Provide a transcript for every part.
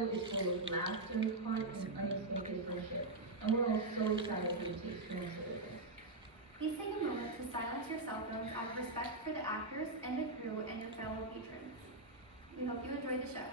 show is full of laughter, heart, and unspoken friendship, and we're all so excited for you to experience it with us. Please take a moment to silence your cell phones out of respect for the actors and the crew and your fellow patrons. We hope you enjoy the show.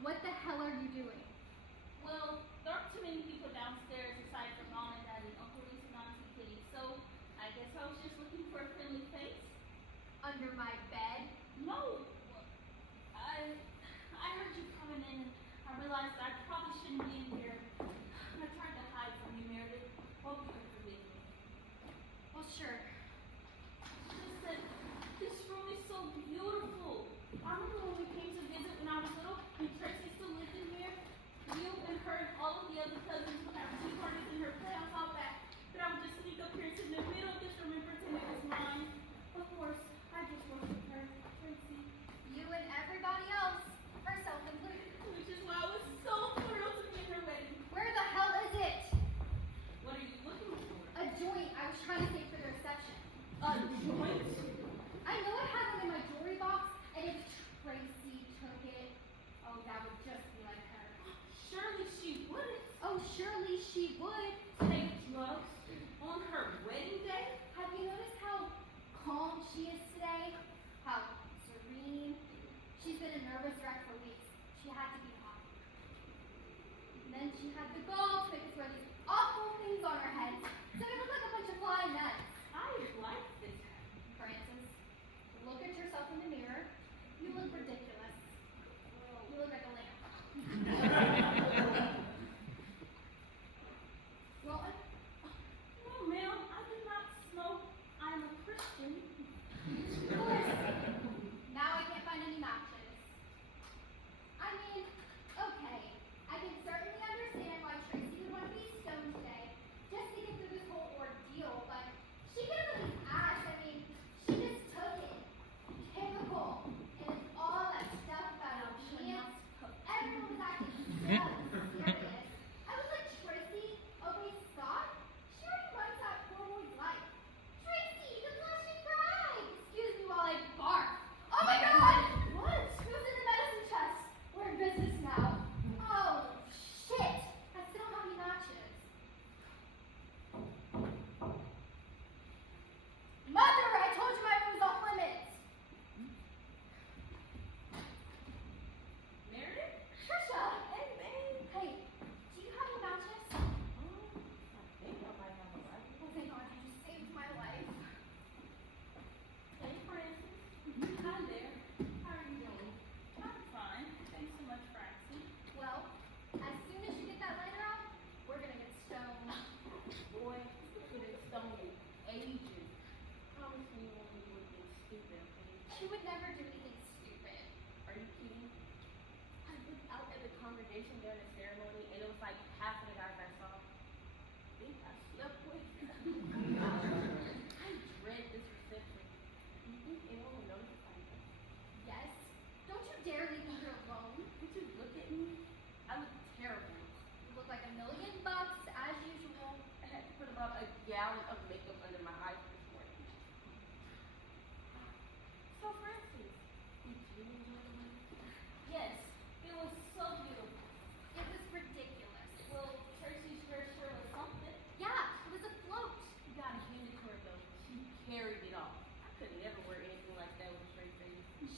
What the hell are you doing? Well, there aren't too many people downstairs aside from Mom and Dad and Uncle Reese and Auntie Kitty, so I guess I was just looking for a friendly face. Under my bed? No. I heard you coming in and I realized I probably shouldn't be in here. I tried to hide from you, Meredith. Hope you can forgive me. Well, sure. Just that this room is so beautiful. I remember when we came to visit when I was little and Tracy still lived in here. You and her and all of the other cousins would have tea parties in her playhouse out back. But I would just sneak up here and sit in the middle of this room and pretend it was mine. Of course, I just worship her, Tracy. You and everybody else, herself included. Which is why I was so thrilled to be in her wedding. Where the hell is it? What are you looking for? A joint I was trying to save for the reception. A joint? I know I had one in my jewelry box, and if Tracy took it, oh, that would just be like her. Surely she wouldn't. Oh, surely she would. Take drugs on her wedding day? Have you noticed how calm she is today? How serene? She's been a nervous wreck for weeks. She had to be hot. And then she had the gall to make us wear these awful things on our heads, so we look like a bunch of flying nuts. I like this. Francis, look at yourself in the mirror. You look ridiculous. You look like a lamb. Well, No, ma'am, I did not smoke. I'm a Christian. of course. Now I can't find any matches. I mean, okay, I can certainly understand why Tracy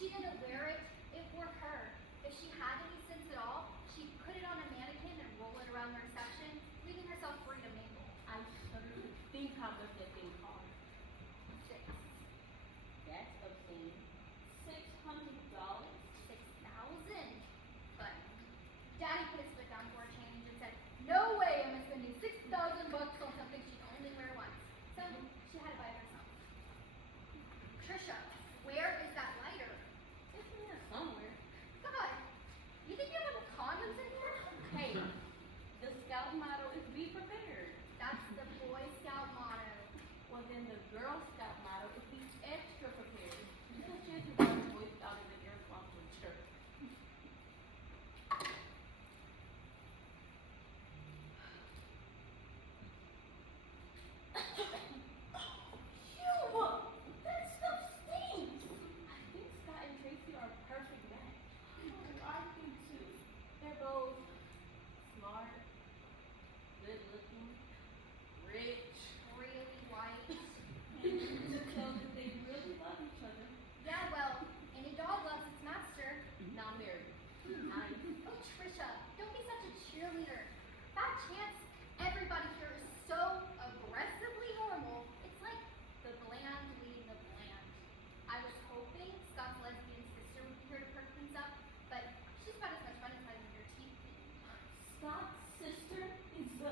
She didn't wear it, it wore her. If she had any sense at all, she'd put it on a mannequin and roll it around the reception, leaving herself free to mingle. I shudder to think how much that thing cost. 6. That's obscene. $600? 6,000. But Daddy put his foot down for a change and said, no way am I spending 6,000 bucks on something she'd only wear once. So she had to buy it herself. Trisha, where is that lighter? It's in there somewhere. God, you think you have enough condoms in here? Hey, the Scout motto is be prepared. That's the Boy Scout motto. Well, then the Girl Scout motto is be extra prepared. Because chances are the Boy Scout is an irresponsible jerk. That stuff stinks! I think Scott and Tracy are a perfect match. I think too. They're both smart, good looking, rich, Really white. and to tell that they really love each other. Yeah, well, any dog loves its master. Not married. Nice. Oh, Trisha, don't be such a cheerleader. Fat chance everybody here is so aggressively normal. It's like the bland leading the bland. I was hoping Scott's lesbian sister would be here to perk things up, but she's about as much fun as having your teeth cleaned. Scott's sister is the...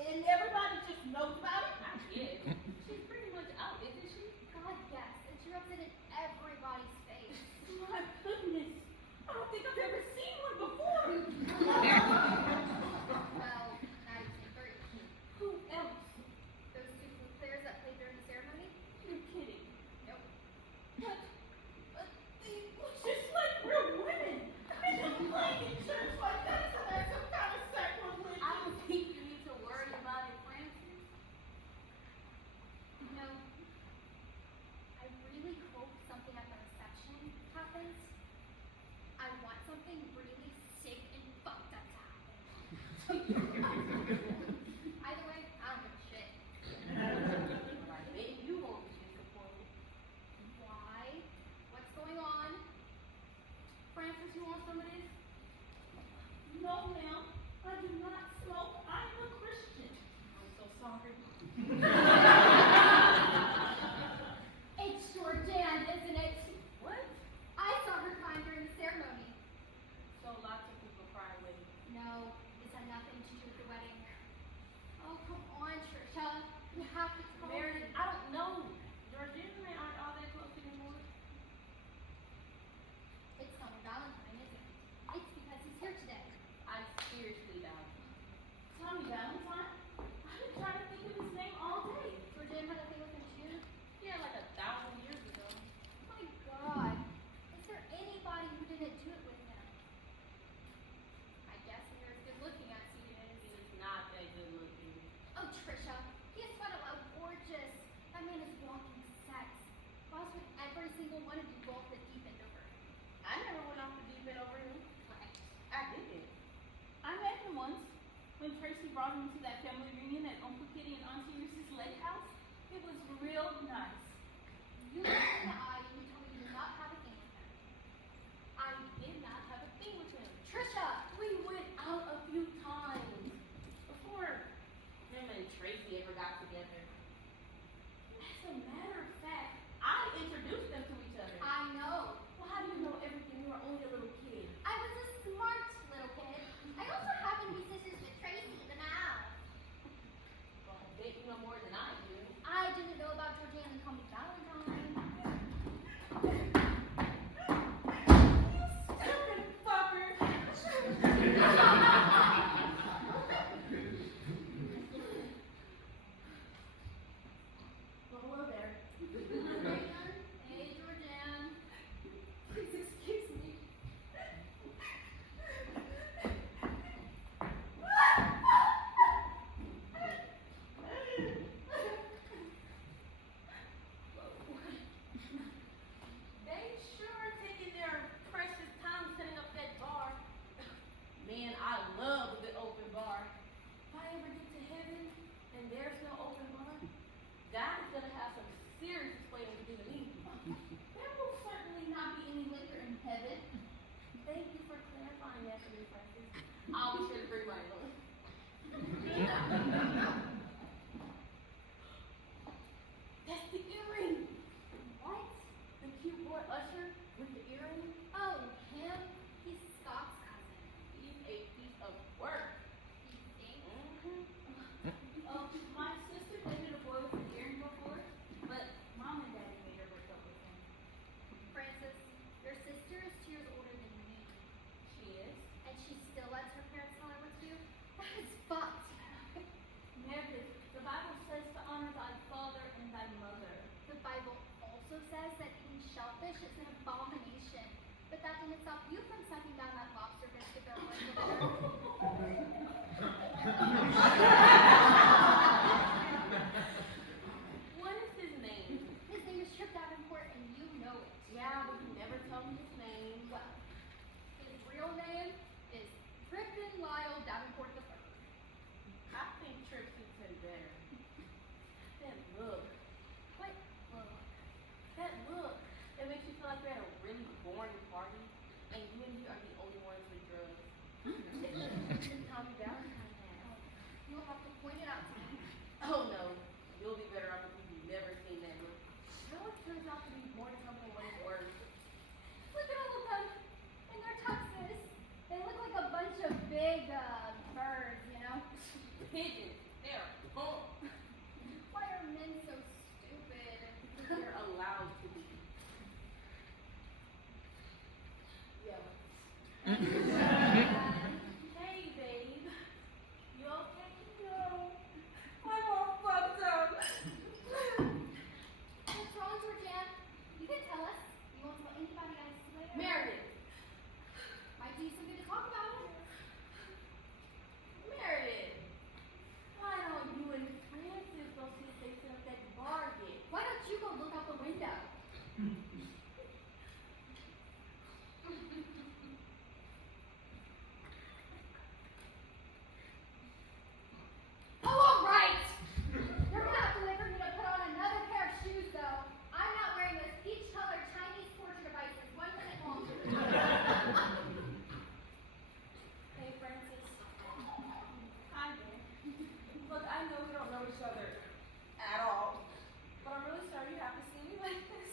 And everybody just knows about it? I guess. She's pretty much out, isn't she? God, yes, and she rubs it in everybody's face. My goodness. I don't think I've ever seen one before. Well, now you see 3. Who else? Those 2 flute players that played during the ceremony? You're kidding. Nope. But they look just like real women. I mean, they're playing in church like that, so that's some kind of sacrilege. I don't think you need to worry about it, Francis. You know, I really hope something at the reception happens. I want something really sick and fucked up to happen. Either way, I don't give a shit. Maybe you won't be disappointed. Why? What's going on? Francis, you want some of this? No, ma'am. I do not smoke. I'm a Christian. I'm so sorry. It's Georganne, isn't it? What? I saw her crying during the ceremony. So lots of people cry with you. No, this had nothing to do with the wedding. Oh, come on, Trisha. You have to tell Meredith, me. I don't know. Georganne and I aren't all that close anymore. It's not a Valentine, is it? It's because he's here today. I seriously doubt it. Tommy Valentine? I've been trying to think of his name all day. Georganne had a thing with him too. Yeah, like 1,000 years ago. My God. Is there anybody who didn't do it with him? I guess when you're as good looking as he is. He's not that good looking. Oh, Trisha. He is flat out gorgeous. That man is walking sex. Why would every single one of you go off the deep end over him? I never went off the deep end over him. Right. I didn't. I met him once when Tracy brought him to that family reunion at Uncle Kitty and Auntie Reese's lake house. It was real nice. You looked in the eye and you told me you did not have a thing with him. I did not have a thing with him. Trisha! We went out a few times before him and Tracy ever got together. As a matter of fact, I introduced them to each other. I know. Well, how do you know everything? You were only a little kid. I was a smart little kid. I also happen to be sisters with Tracy the now. Well, I bet you know more than I do. I didn't know about selfish is an abomination. But that didn't stop you from sucking down that lobster biscuit that was over there. What is his name? His name is Tripp Davenport, and you know it. Yeah, but you never tell me his name. Well, his real name is Tripp Lyle Davenport III. I think Tripp suits him better. That look. What look? That look. It makes you feel like we're at a really boring party, and you and he are the only ones with drugs. Tommy Valentine now. You'll have to point it out to me. Oh no, you'll be better off if you've never seen that look. Now it turns out to be more trouble than what it's worth. Look at all of them in their tuxes. They look like a bunch of big birds, you know? Pigeons, they're bull. Why are men so stupid? They're allowed to be. Yeah. Hey, babe. You okay? No. I'm all fucked up. What's wrong, Georganne? You can tell us. You won't tell anybody else later. Meredith. Might do something to talk about. Meredith. Why don't you and Francis go see if they set up that bar yet? Why don't you go look out the window? Oh, all right! You're gonna have to wait for me to put on another pair of shoes, though. I'm not wearing those peach-colored Chinese torture devices 1 minute longer. Hey, Francis. Hi there. Look, I know we don't know each other at all, but I'm really sorry you have to see me like this.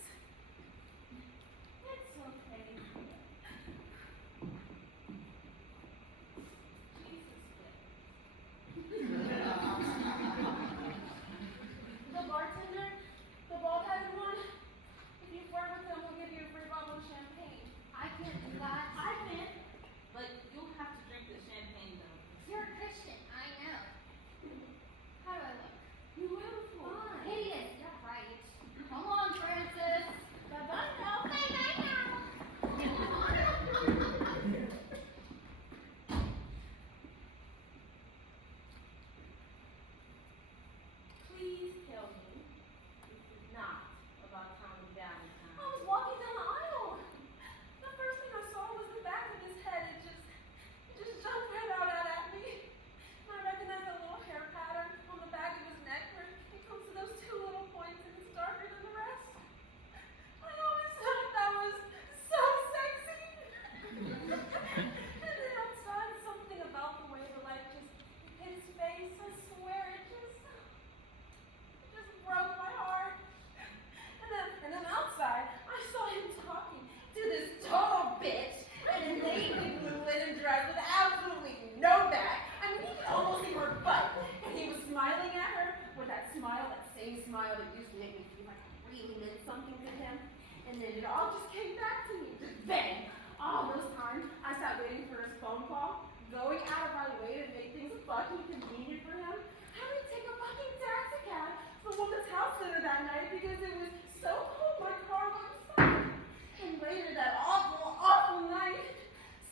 It's okay. Jesus, the bartender, the bald-headed one, if you flirt with him, we'll give you a free bottle of champagne. I can't do that. I can. But you'll have to drink the champagne, though. You're a Christian, I know. How do I look? Beautiful. Hideous, you're right. Come on, Francis. Bye-bye now. Bye-bye now. Please tell me this is not about Tommy Valentine. I was walking down the aisle. The first thing I saw was the back of his head. It just jumped right out at me. And I recognized that little hair pattern on the back of his neck where it comes to those 2 little points and it's darker than the rest. I always thought that was so sexy. And then outside, something about the way the light just hit his face, I swear, it just broke my heart. And then outside, I saw him talking to this total bitch in a navy blue linen dress with absolutely no back. I mean, you could almost see her butt. And he was smiling at her with that smile, that same smile that used to make me feel like I really meant something to him. And then it all just came back to me, just bang. All those times I sat waiting for his phone call, going out of my way to make things fucking convenient for him, having to take a fucking taxi cab to the woman's house dinner that night because it was so cold my car wouldn't start. And later that awful night,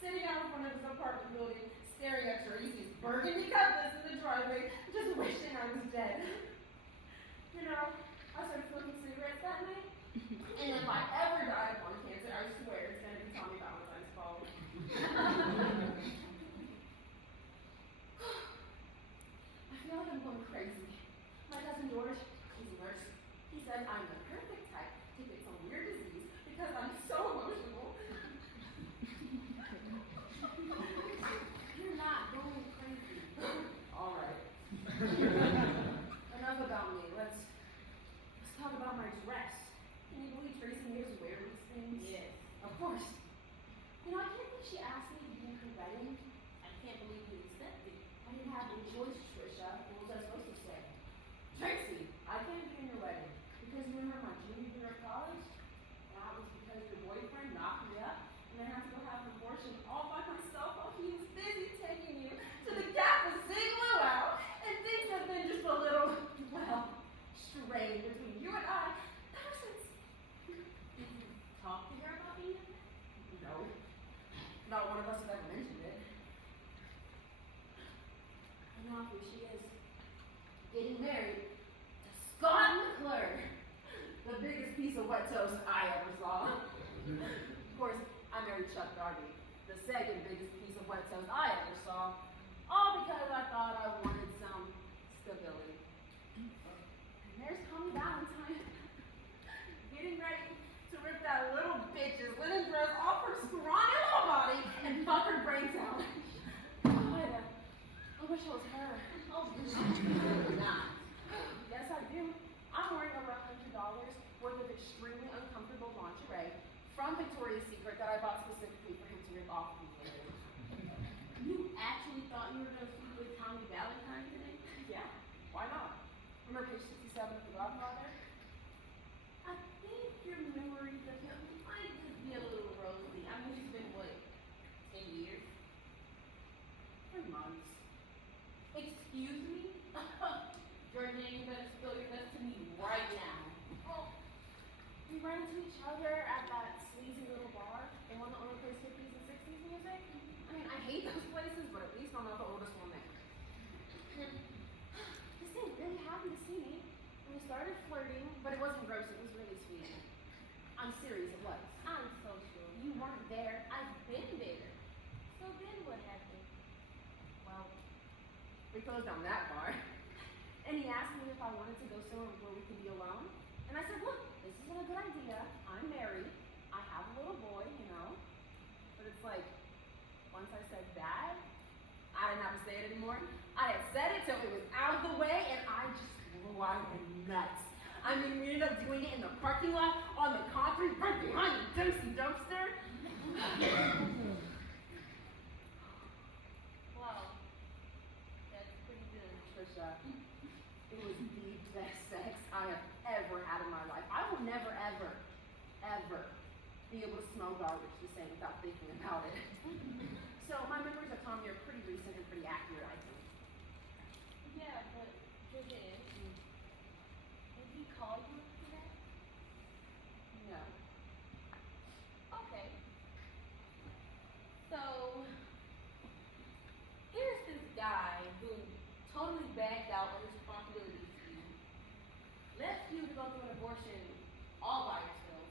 sitting out in front of his apartment building, staring at Teresa's burgundy cutlass in the driveway, just wishing I was dead. You know, I started smoking cigarettes that night, and if I ever die of lung cancer, I swear it's gonna be Tommy Valentine's fault. I feel like I'm going crazy. My cousin George, he's a nurse. He said I'm the perfect type to get some weird disease because I'm so emotional. You're not going crazy. All right. Enough about me. Let's talk about my dress. Can you believe Tracy made us wear these things? Yes. Of course. You know, I can't believe she asked me to be in her wedding. I can't believe you accepted. I didn't have any choice, Trisha. What was I supposed to say? Tracy, I can't be in your wedding because you remember my junior year of college? That was because your boyfriend knocked me up and I had to go have an abortion all by myself while he was busy taking you to the Gap with Zig Luau. And things have been just a little, well, strained between you and I ever since. Talk who she is. Getting married to Scott McClure. The biggest piece of wet toast I ever saw. Of course, I married Chuck Darby, the second biggest piece of wet toast I ever saw. All because I thought I wanted some stability. And there's Tommy Valentine, getting ready to rip that little bitch's linen dress off her scrawny little body and fuck her brains out. I wish it was her. Oh, not. Yes, I do. I'm wearing over $100 worth of extremely uncomfortable lingerie from Victoria's Secret that I bought specifically for him to rip off me later. You actually thought you were going to sleep with Tommy Valentine today? Yeah, why not? Remember page 67 of The Godfather? I think your memories of him might just be a little rosy. I mean, it's been, what, 10 years? 3 months. Excuse me? Georganne, you better spill your guts to me right now. Oh, we ran into each other at that sleazy little bar in one that only plays 50s and 60s music. I mean, I hate those places, but at least I'm not the oldest one there. He seemed really happy to see me. And we started flirting, but it wasn't gross, it was really sweet. I'm serious, it was. I'm so sure. You weren't there. I've been there. So then what happened? Well, we closed down that bar. And he asked me if I wanted to go somewhere where we could be alone. And I said, look, this isn't a good idea. I'm married. I have a little boy, you know. But it's like, once I said that, I didn't have to say it anymore. I had said it till it was out of the way, and I just blew out of nuts. I mean, we ended up doing it in the parking lot, on the concrete, right behind the Dixon dumpster. Wow. That's pretty good. Trisha, it was the best sex I have ever had in my life. I will never, ever, ever be able to smell garbage the same without thinking about it. So my memories of Tommy are pretty recent and pretty accurate, I think. Yeah, but Georganne, did he call you for that? No. Okay. So, here's this guy who totally backed out of his responsibilities to you. Left you to go through an abortion all by yourself.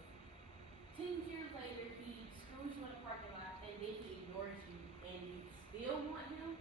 10 years later, he screws you in a parking lot and then he ignores you and you still want him?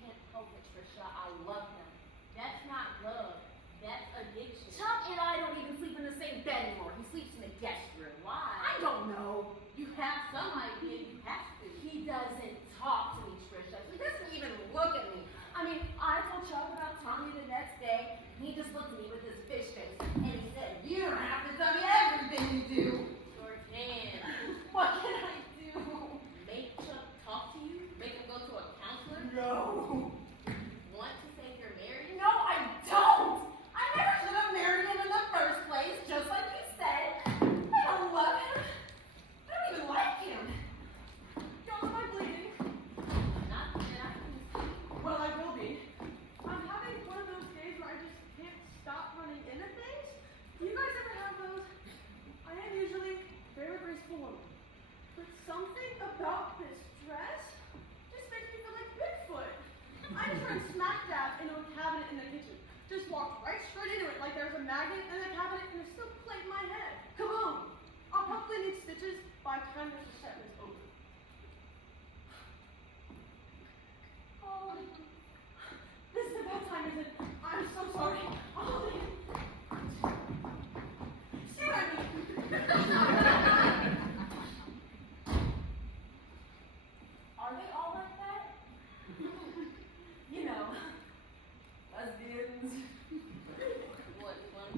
Can't help it, Trisha. I love him. That's not love. That's addiction. Chuck and I don't even sleep in the same bed anymore. He sleeps in the guest room. Why? I don't know. You have some idea you have to. He doesn't talk to me, Trisha. He doesn't even look at me. I mean, I told Chuck about Tommy the next day, and he just looked at me with his fish face, and he said, you don't have to tell me everything you do. Georganne, What can I do? make Chuck talk to you? Make him go to a counselor? No. Want to say you're married? No, I don't. I never should have married him in the first place, just like you said. I don't love him. I don't even like him. Don't am I bleeding? Not that I can see. Well, I will be. I'm having one of those days where I just can't stop running into things. Do you guys ever have those? I am usually a very graceful woman. But something about this dress just makes me feel like Bigfoot. I turned smack dab into a cabinet in the kitchen. Just walked right straight into it like there was a magnet in the cabinet and there's still plate in my head. Kaboom! I'll probably need stitches by the time this reception is over. Oh, this is a bad time, isn't it? I'm so sorry. I'll leave. See what I mean? Are they all like that? You know, lesbians. What, one?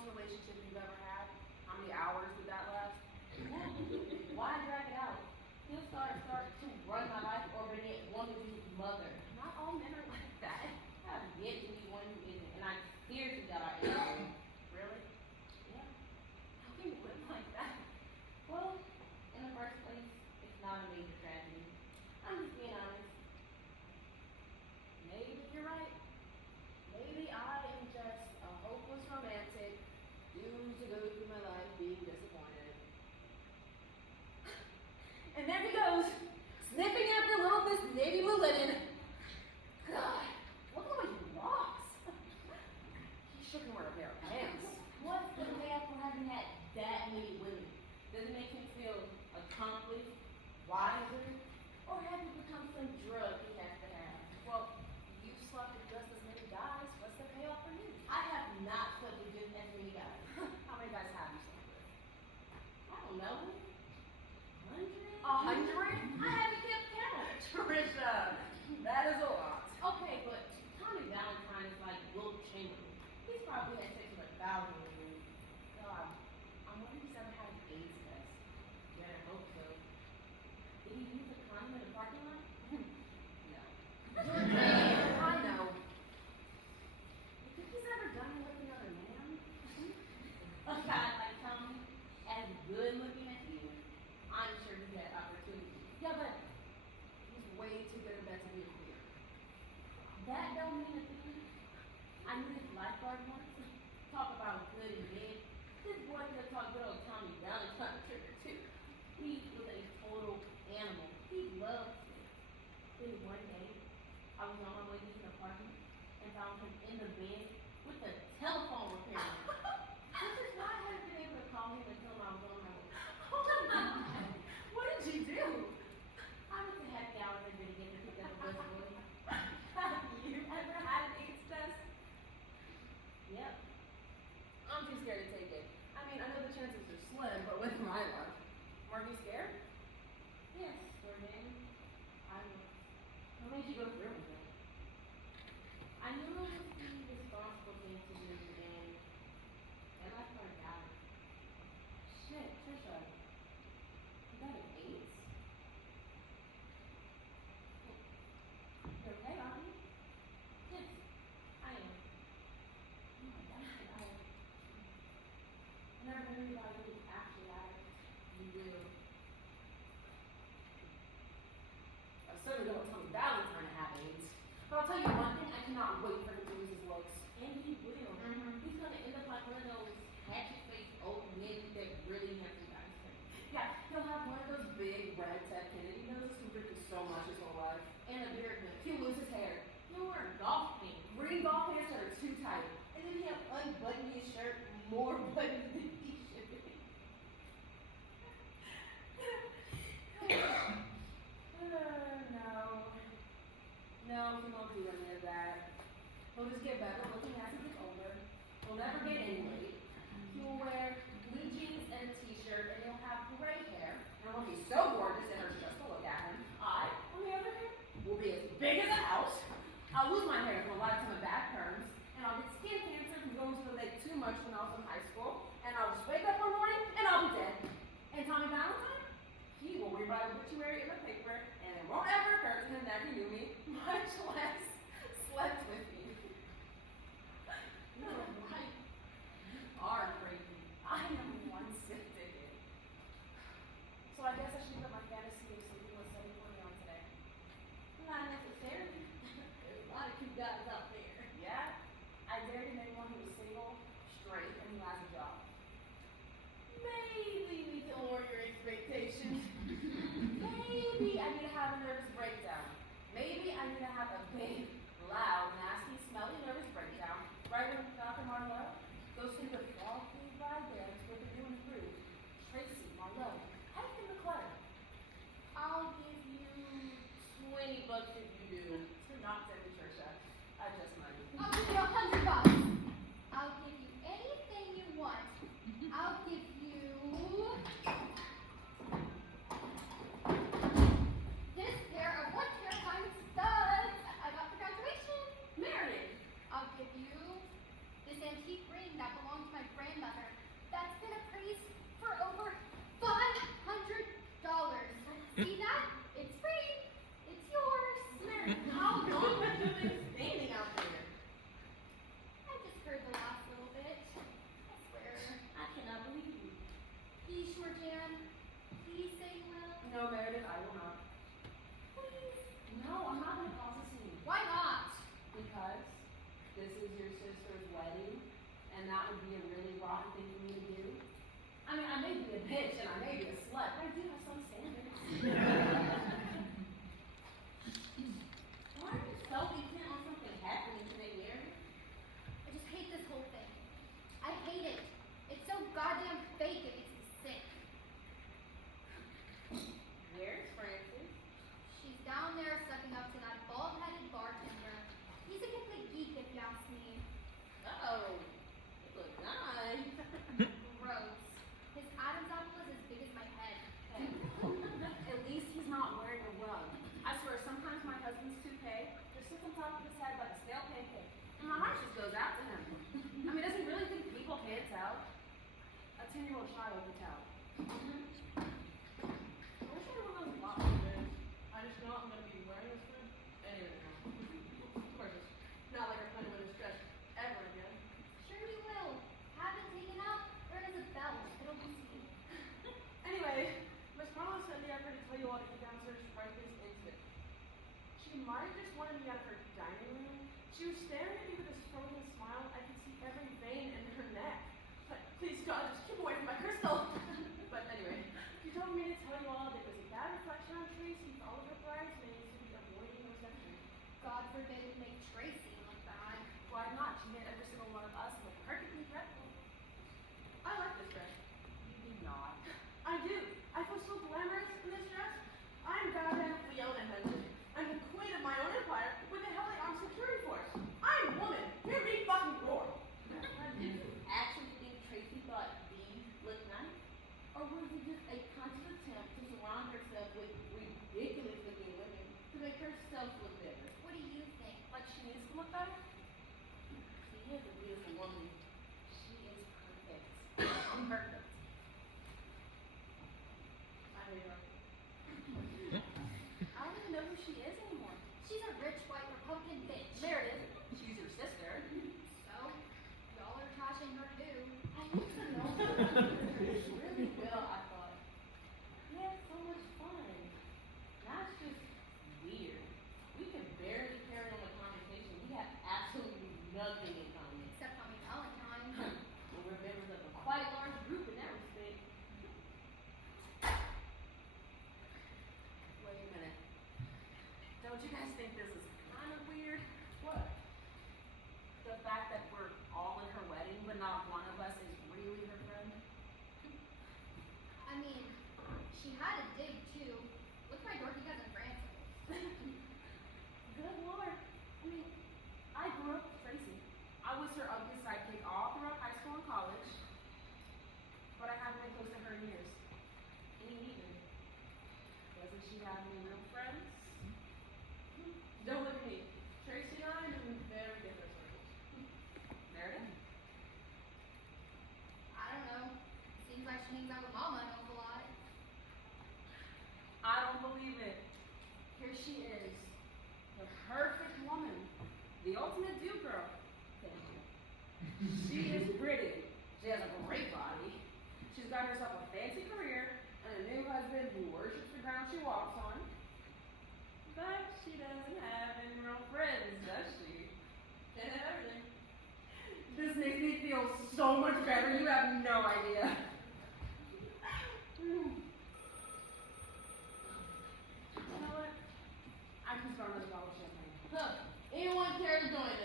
longest relationship you've ever had? How many hours did that last? Why drag it out? He'll start to run my life over it, want to be his mother. Not all men are like that. I've yet to be one who isn't, and I seriously doubt I am. Really? Yeah. How can you live like that? Well, in the first place, it's not a major tragedy. I'm just being honest. Maybe you're right. Maybe I am just a hopeless romantic doomed to go through my life being disappointed. And there he goes, sniffing after little Miss Navy Blue Linen. God, look at what he lost. He sure can wear a pair of pants. What's the payoff for having had that many women? Does it make him feel accomplished, wiser, or have you become some drug he has to have? Well, you've slept with just as many guys. What's the payoff for you? I have not slept with just as many guys. How many guys have you slept with? I don't know. 100? 100? I haven't kept count. Trisha, that is a lot. Okay, but Tommy Valentine is like Will Chamberlain. He's probably had sex with 1,000 women. God, I'm wondering if he's ever had an AIDS test. Yeah, I hope so. Did he use a condom in the parking lot? No. Georganne, I know. You think he's ever done it with another man? A guy like Tommy, as good looking as you, I'm sure he had opportunity. Yeah, but he's way too good at that to be a queer. That don't mean a thing. I knew this lifeguard once. Talk about good and bad. This boy could have taught good old Tommy Valentine a trick or two. He was a total animal. He loved it. Then one day, I was on my way to the apartment and found him in the bed with the telephone repairman. Which is why I haven't been able to call him and tell him I was on my way. What did you do? I went to happy hours every day to get to pick up a bus boy. You ever had an AIDS test? Yep. I'm too scared to take it. I mean, I know the chances are slim, but with my luck. Weren't you scared? Yes, Georganne. I was. What made you go through with it? I knew it was the responsible thing to do, and I started out. Shit, Trisha. You got an AIDS? You're okay, aren't you? Yes, I am. Oh my God, I never knew anybody who actually had it. You do. I certainly don't tell me Valentine to have AIDS. But I'll tell you one thing, I cannot wait for him to lose his looks. And he will. He's going to end up like one of those hatchet-faced old men that really have to guys. Yeah, he'll have one of those big red Ted Kennedy noses who ripped so much his whole life. And a beard. He'll lose his hair. He'll wear golf pants. Green golf pants that are too tight. And then he'll unbutton his shirt more buttons than he should be. No, he won't do any of that. He'll just get better looking as he gets older. He'll never get any weight. He'll wear blue jeans and a t-shirt, and he'll have gray hair. And he'll be so gorgeous it hurts just to look at him. I, on the other hand, will be as big as a house. I'll lose my hair from a lifetime of back perms, and I'll get skin cancer from going to the lake too much when I was in high school. And I'll just wake up one morning, and I'll be dead. And Tommy Valentine, he will rewrite an obituary in the paper, and it won't ever occur to him that he knew me, much less slept with me. You're right. You are crazy. I am one sick ticket. So I guess I should put my fantasy of sleeping with 720 on today. Not necessarily. There's a lot of cute guys out there. Yeah? I dared anyone who was single, straight, and who has a job. Maybe we can lower your expectations. Maybe 10-year-old child could tell. I wish everyone knows a lot more than this. I just know I'm going to be wearing this for anyway now. Of course, it's not like I plan to wear this dress ever again. Sure you will. Have it taken out, wear it as a belt. It'll be seen. Anyway, Miss Marlowe sent me up here to tell you all to get downstairs right this instant. She might have just wanted me out of her dining room. She was staring at me with this frozen smile. I could see every vein in her neck. But please God, just keep away from my crystal. But anyway, she told me to tell you all that it was a bad reflection on Tracy for all of her bridesmaids to be avoiding the reception. God forbid it make Tracy look bad. Why not? She made every single one of us look perfectly dreadful. I like this dress. You do not. I do. I feel so glamorous in this dress. I'm goddamn Lilyone, honey. I'm the queen of my own empire with a heavily armed security force. I'm a woman. Hear me fucking roar. Do you actually think Tracy thought these looked nice? Or was it just a conscious attempt to surround herself with ridiculous looking women to make herself look better? What do you think? Like she needs to look better? She is a beautiful woman. She is perfect. Perfect. I hate her. I don't even know who she is anymore. She's a rich white Republican bitch. Meredith, she's your sister. So, y'all are trashing her too. I used to know her really well, I thought. We had so much fun. Now it's just weird. We can barely carry on a conversation. We have absolutely nothing in common. Except on Valentine. And we're members of a quite large group in that respect. Wait a minute. Don't you guys think this is kind of weird? What? The fact that we're all in her wedding, but not one of us is really her friend? I mean, she had a dig too. Look at my dorky cousin Francis. Good Lord. I mean, I grew up with Tracy. I was her ugly sidekick all throughout high school and college. But I haven't been close to her in years. Me neither. Doesn't she have any real friends? Don't look at me. Tracy and I are in very different circles. Meredith? I don't know. Seems like she hangs out with Mama an awful lot. I don't believe it. Here she is. The perfect woman. The ultimate do girl. Thank you. She is pretty. She has a great body. She's got herself a fancy career and a new husband who worships the ground she walks on. But she doesn't have any real friends, does she? Can't have everything. This makes me feel so much better. You have no idea. You know what? I can start another bottle of champagne. Huh. Anyone care to join us?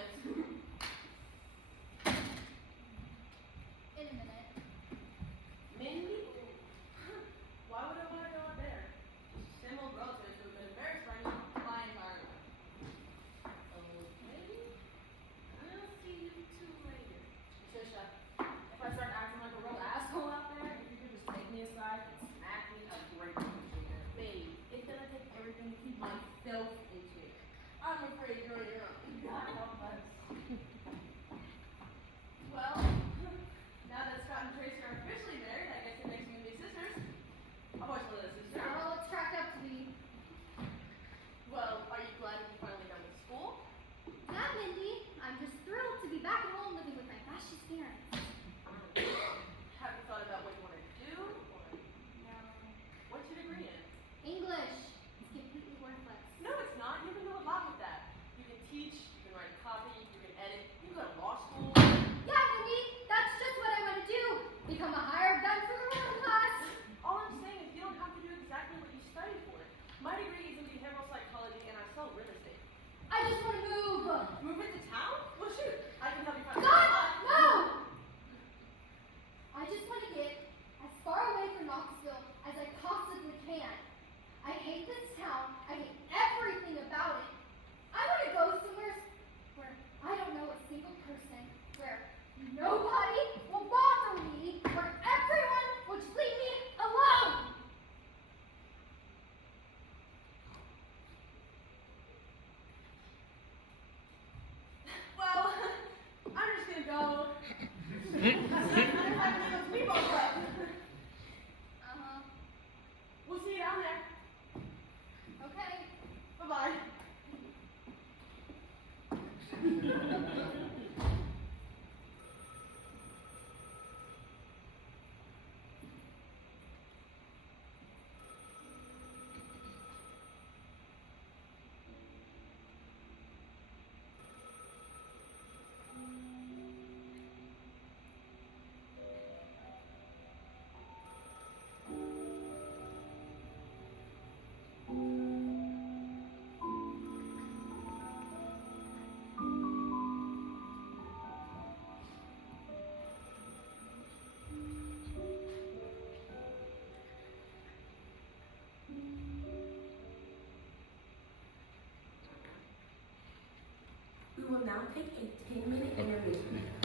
In a minute. Mindy? Why would I want to go out there? Same old relatives who've been embarrassed by me my entire life. Okay. I'll see you two later. Trisha, if I start acting like a real asshole out there, if you could just take me aside and smack me, I'd greatly appreciate it. Babe, it's gonna take everything to keep myself in check. I'm afraid you're on your own. God help us. Well, now that Scott and Tracy are officially married, I guess it makes me and me sisters. I've always wanted a sister. Now it's cracked up to be. Well, are you glad that you finally done with school? Yeah, Mindy. I'm just thrilled to be back at home living with my fascist parents. Have you thought about what you want to do? Or No. what's your degree in? English. It's completely worthless. No, it's not. You can do a lot with that. You can teach, you can write copy, you can edit, you can go to law school. Yeah, Mindy. That's just what I want to do. Become a hired gun for the world class. All I'm saying is you don't have to do exactly what you studied for. My degree is in behavioral psychology and I sell real estate. I just want to move. Move into town? Well, shoot. I can help you find a God, job. no! I just want to get as far away from Knoxville as I possibly can. I hate this town. I hate everything about it. I want to go somewhere where I don't know a single person, where nobody will bother me, where everyone will just leave me alone. We will now take a 10-minute intermission.